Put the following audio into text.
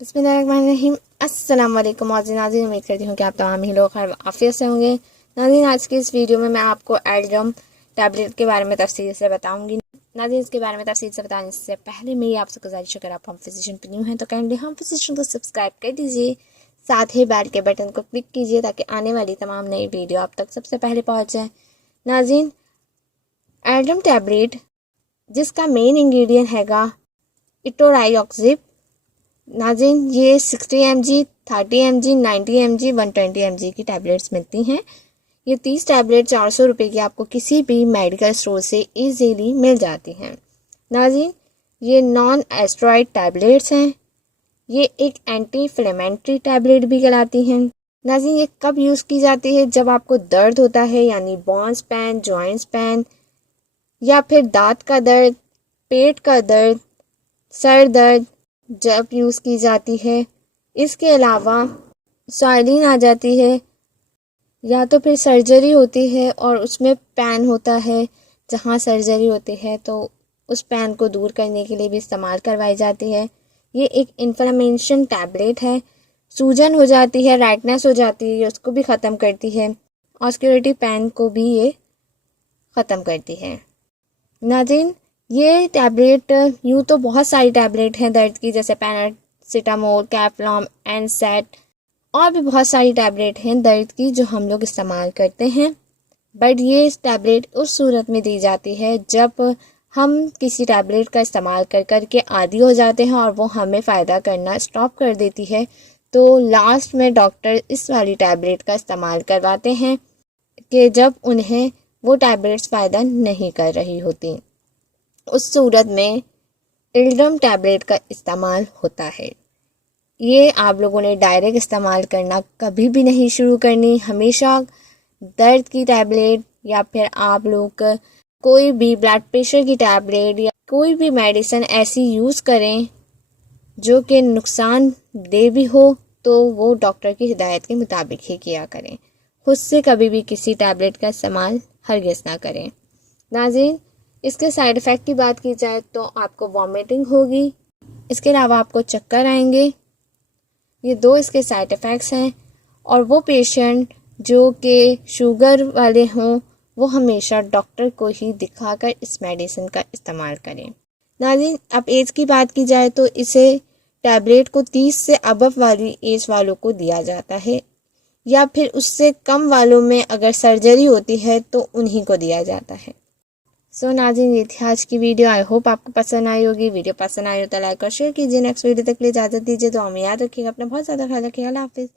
बिस्मिल्लाहिर्रहमानिर्रहीम। अस्सलाम वालेकुम नाज़रीन, उम्मीद करती हूँ कि आप तमाम ही लोग खैर आफियत से होंगे। नाज़रीन, आज की इस वीडियो में मैं आपको एल्ड्रम टैबलेट के बारे में तफसील से बताऊँगी। नाज़रीन, इसके बारे में तफसील से बताने से पहले मेरी आपसे गुजारिश है, अगर आप हम फिजिशियन पर न्यू हैं तो काइंडली हम फिजिशियन को सब्सक्राइब कर दीजिए, साथ ही बेल के बटन को क्लिक कीजिए ताकि आने वाली तमाम नई वीडियो आप तक सबसे पहले पहुँच जाए। नाज़रीन, एल्ड्रम टैबलेट जिसका मेन इंग्रेडिएंट हैगा इटोराइऑक्सिब। नाज़रीन, ये 60 mg, 30 mg, 90 mg, 120 mg की टैबलेट्स मिलती हैं। ये 30 टैबलेट 400 रुपये की आपको किसी भी मेडिकल स्टोर से इजीली मिल जाती हैं। नाज़रीन, ये नॉन एस्टेरॉइड टैबलेट्स हैं। ये एक एंटी इन्फ्लेमेटरी टैबलेट भी कहलाती हैं। नाज़रीन, ये कब यूज़ की जाती है? जब आपको दर्द होता है, यानी बोन्स पेन, जॉइंट्स पेन, या फिर दांत का दर्द, पेट का दर्द, सर दर्द, जब यूज़ की जाती है। इसके अलावा स्वाइलिंग आ जाती है, या तो फिर सर्जरी होती है और उसमें पेन होता है जहाँ सर्जरी होती है, तो उस पेन को दूर करने के लिए भी इस्तेमाल करवाई जाती है। ये एक इन्फ्लेमेशन टैबलेट है। सूजन हो जाती है, रेडनेस हो जाती है, उसको भी ख़त्म करती है। ऑस्टियोरिटी पेन को भी ये ख़त्म करती है। नाज़रीन, ये टैबलेट यूँ तो बहुत सारी टैबलेट हैं दर्द की, जैसे पैरासिटामोल, कैप्लॉम, एनसेट, और भी बहुत सारी टैबलेट हैं दर्द की जो हम लोग इस्तेमाल करते हैं। बट ये टैबलेट उस सूरत में दी जाती है जब हम किसी टैबलेट का इस्तेमाल कर कर के आदी हो जाते हैं और वो हमें फ़ायदा करना स्टॉप कर देती है, तो लास्ट में डॉक्टर इस वाली टैबलेट का इस्तेमाल करवाते हैं कि जब उन्हें वो टैबलेट्स फ़ायदा नहीं कर रही होती। उस सूरत में एल्ड्रम टैबलेट का इस्तेमाल होता है। ये आप लोगों ने डायरेक्ट इस्तेमाल करना कभी भी नहीं शुरू करनी। हमेशा दर्द की टैबलेट, या फिर आप लोग कोई भी ब्लड प्रेशर की टैबलेट या कोई भी मेडिसिन ऐसी यूज़ करें जो कि नुकसान दे भी हो, तो वो डॉक्टर की हिदायत के मुताबिक ही किया करें। खुद से कभी भी किसी टैबलेट का इस्तेमाल हरगिज़ ना करें। नाज़रीन, इसके साइड इफ़ेक्ट की बात की जाए तो आपको वॉमिटिंग होगी, इसके अलावा आपको चक्कर आएंगे। ये दो इसके साइड इफ़ेक्ट्स हैं। और वो पेशेंट जो कि शुगर वाले हों, वो हमेशा डॉक्टर को ही दिखाकर इस मेडिसिन का इस्तेमाल करें। नाज़रीन, अब एज की बात की जाए तो इसे टैबलेट को 30 से अबव वाली एज वालों को दिया जाता है, या फिर उससे कम वालों में अगर सर्जरी होती है तो उन्हीं को दिया जाता है। सो नाज़रीन, ये थी आज की वीडियो। आई होप आपको पसंद आई होगी। वीडियो पसंद आई हो तो लाइक और शेयर कीजिए। नेक्स्ट वीडियो तक के लिए इजाज़त दीजिए। तो हमें याद रखिएगा, अपना बहुत ज़्यादा ख्याल रखिएगा। अल्लाह हाफिज़।